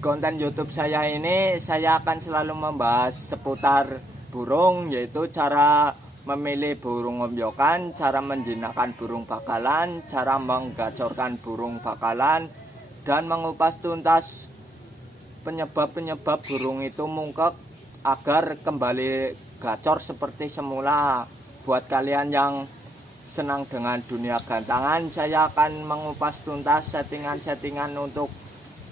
konten YouTube saya ini saya akan selalu membahas seputar burung, yaitu cara memilih burung ombyokan, cara menjinakkan burung bakalan, cara menggacorkan burung bakalan, dan mengupas tuntas penyebab-penyebab burung itu mungkek agar kembali gacor seperti semula. Buat kalian yang senang dengan dunia gantangan, saya akan mengupas tuntas settingan-settingan untuk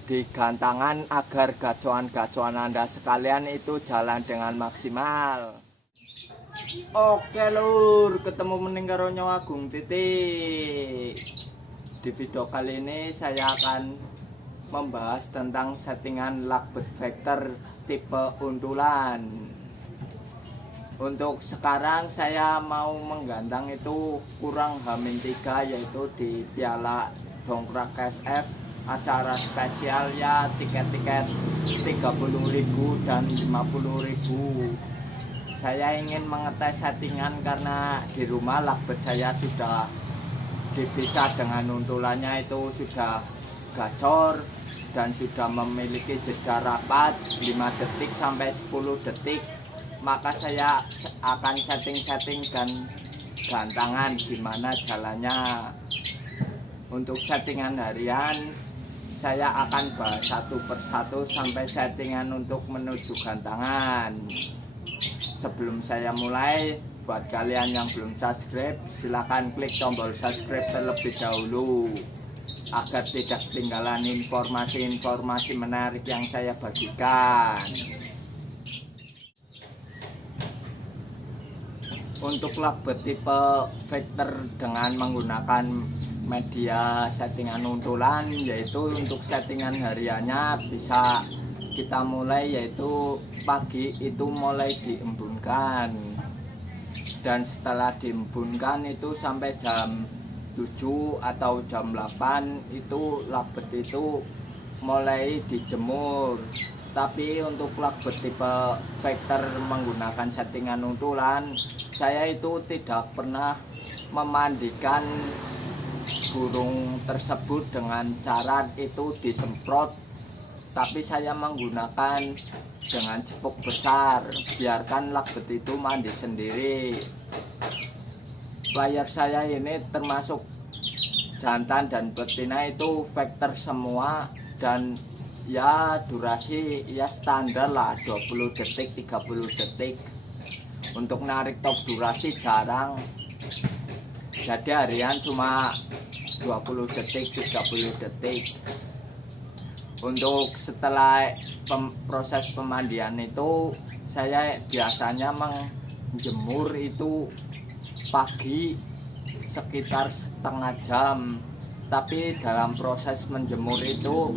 di gantangan agar gacoan-gacoan Anda sekalian itu jalan dengan maksimal. Oke lur, ketemu mening karo Nyawa Agung Titik. Di video kali ini saya akan membahas tentang settingan lovebird vector tipe untulan. Untuk sekarang saya mau menggantang itu kurang H-3, yaitu di Piala Dongkrak SF, acara spesial ya, tiket-tiket 30.000 dan 50.000. Saya ingin mengetes settingan karena di rumah lovebird saya sudah dipisah dengan untulannya, itu sudah gacor dan sudah memiliki jeda rapat 5 detik sampai 10 detik. Maka saya akan setting-setting dan gantangan gimana jalannya. Untuk settingan harian saya akan bahas satu persatu sampai settingan untuk menuju gantangan. Sebelum saya mulai, buat kalian yang belum subscribe, silahkan klik tombol subscribe terlebih dahulu agar tidak ketinggalan informasi-informasi menarik yang saya bagikan. Untuk lovebird tipe vector dengan menggunakan media settingan untulan, yaitu untuk settingan hariannya bisa kita mulai, yaitu pagi itu mulai diembunkan, dan setelah diembunkan itu sampai jam 7 atau jam 8 itu lovebird itu mulai dijemur. Tapi untuk lovebird tipe vector menggunakan settingan untulan, saya itu tidak pernah memandikan burung tersebut dengan cara itu disemprot, tapi saya menggunakan dengan cepuk besar, biarkan lovebird itu mandi sendiri. Player saya ini termasuk jantan dan betina itu vector semua, dan ya durasi ya standar lah 20 detik 30 detik. Untuk narik top durasi jarang, jadi harian cuma 20 detik 30 detik. Untuk setelah proses pemandian itu saya biasanya menjemur itu pagi sekitar setengah jam, tapi dalam proses menjemur itu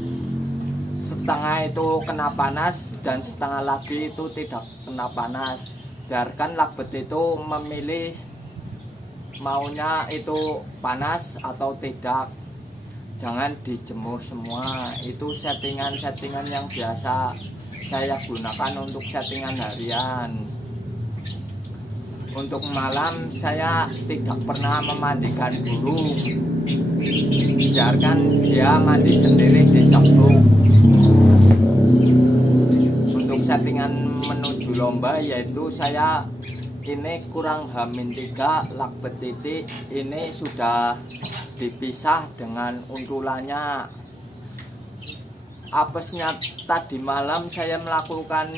setengah itu kena panas dan setengah lagi itu tidak kena panas. Biarkan lovebird itu memilih maunya itu panas atau tidak, jangan dijemur semua. Itu settingan-settingan yang biasa saya gunakan untuk settingan harian. Untuk malam saya tidak pernah memandikan burung, biarkan dia mandi sendiri di ceplok. Untuk settingan menuju lomba, yaitu saya ini kurang H-3 lovebird titik ini sudah dipisah dengan untulannya. Apesnya tadi malam saya melakukan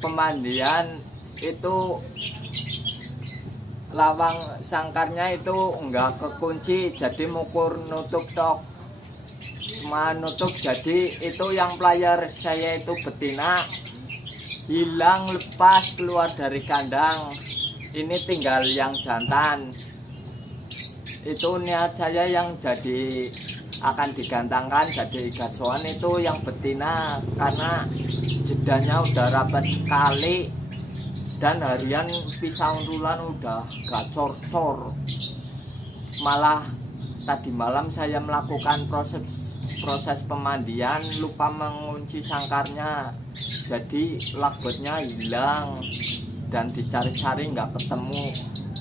pemandian itu lawang sangkarnya itu enggak kekunci, jadi mukur nutup tok cuma nutup. Jadi itu yang player saya itu betina hilang lepas keluar dari kandang, ini tinggal yang jantan. Itu niat saya yang jadi akan digantangkan jadi gacoan itu yang betina, karena jedanya udah rapat sekali dan harian pisah untulan udah gacor-cor. Malah tadi malam saya melakukan proses pemandian lupa mengunci sangkarnya, jadi lovebird-nya hilang dan dicari-cari nggak ketemu.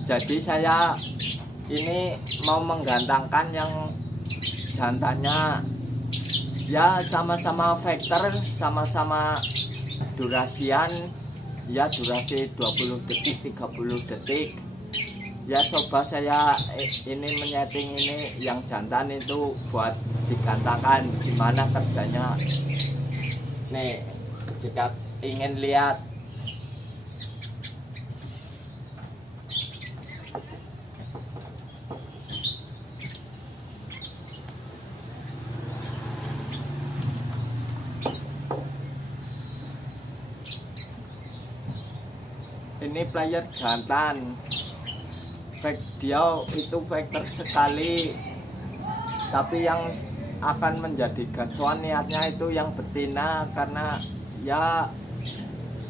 Jadi saya ini mau menggantangkan yang jantannya Ya sama-sama vektor, sama-sama durasian, ya durasi 20 detik 30 detik. Ya coba saya ini menyeting ini yang jantan itu buat digantangkan gimana kerjanya. Nih jika ingin lihat, ini player jantan, dia itu vektor sekali, tapi yang akan menjadi gacuan niatnya itu yang betina, karena ya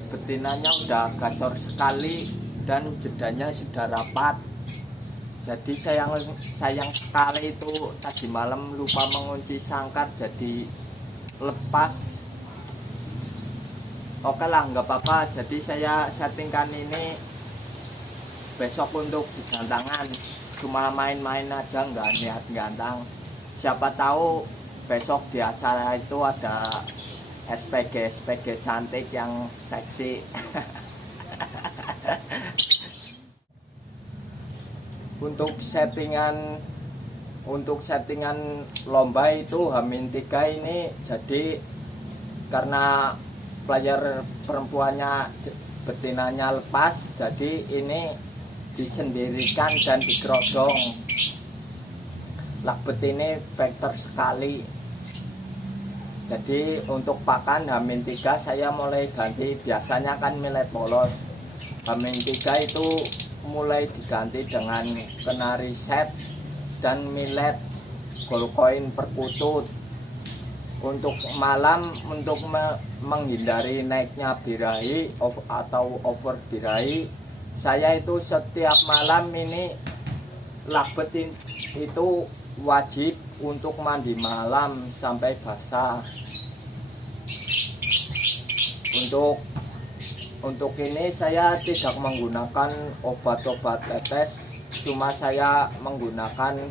betinanya udah gacor sekali dan jedanya sudah rapat. Jadi sayang sekali itu tadi malam lupa mengunci sangkar, jadi lepas. Oke lah, nggak apa-apa. Jadi saya settingkan ini besok untuk digantangan, cuma main-main aja, nggak niat gantang. Siapa tahu besok di acara itu ada SPG cantik yang seksi. Untuk settingan lomba itu H-3 ini, jadi karena player perempuannya betinanya lepas, jadi ini disendirikan dan digerodong. Lakbet ini vektor sekali. Jadi untuk pakan H-3 saya mulai ganti, biasanya kan millet polos. H-3 itu mulai diganti dengan kenari set dan millet gold coin perkutut. Untuk malam, untuk menghindari naiknya birahi atau over birahi, saya itu setiap malam ini lakbetin itu wajib untuk mandi malam sampai basah. Untuk ini saya tidak menggunakan obat-obat tetes, cuma saya menggunakan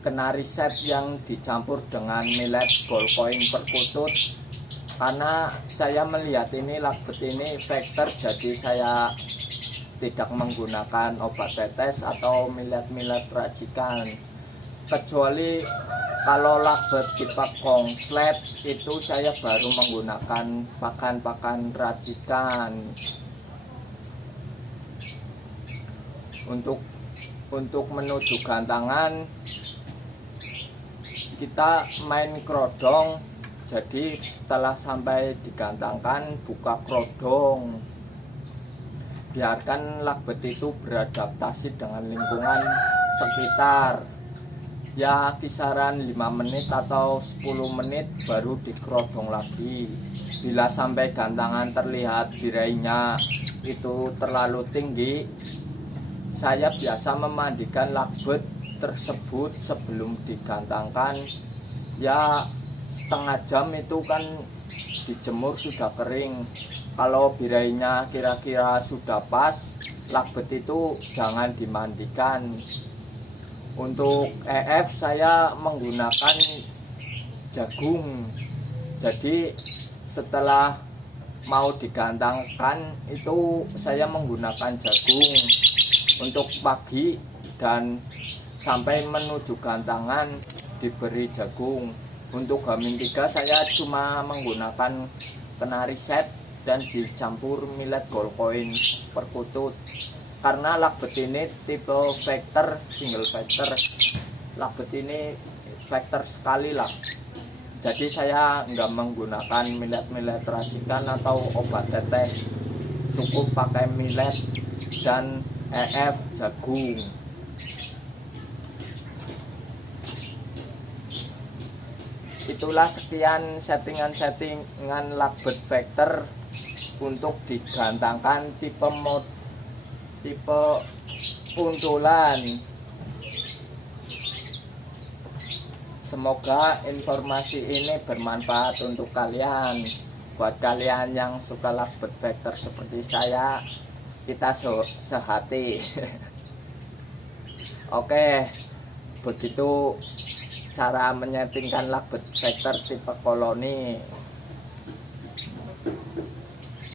kenari set yang dicampur dengan millet gold coin perkutut, karena saya melihat ini lakbet ini vektor, jadi saya tidak menggunakan obat tetes atau millet racikan. Kecuali kalau lakbet tipe kongslet itu saya baru menggunakan pakan racikan. Untuk menuju gantangan kita main kerodong, jadi setelah sampai digantangkan buka kerodong, biarkan lakbet itu beradaptasi dengan lingkungan sekitar, ya kisaran 5 menit atau 10 menit baru dikerodong lagi. Bila sampai gantangan terlihat birainya itu terlalu tinggi, saya biasa memandikan lakbet tersebut sebelum digantangkan, ya setengah jam itu kan dijemur sudah kering. Kalau birainya kira-kira sudah pas, lakbet itu jangan dimandikan. Untuk EF saya menggunakan jagung, jadi setelah mau digantangkan itu saya menggunakan jagung untuk pagi, dan sampai menuju gantangan diberi jagung. Untuk H-3 saya cuma menggunakan kenari set dan dicampur millet gold coin perkutut, karena lakbet ini tipe vektor, single vektor. Lakbet ini vektor sekali lah, jadi saya nggak menggunakan millet racikan atau obat tetes, cukup pakai millet dan EF jagung. Itulah sekian settingan lakbet vektor untuk digantangkan tipe puntulan. Semoga informasi ini bermanfaat untuk kalian. Buat kalian yang suka lakbet vektor seperti saya, kita sehati. Oke, begitu cara menyetingkan labet vector tipe koloni.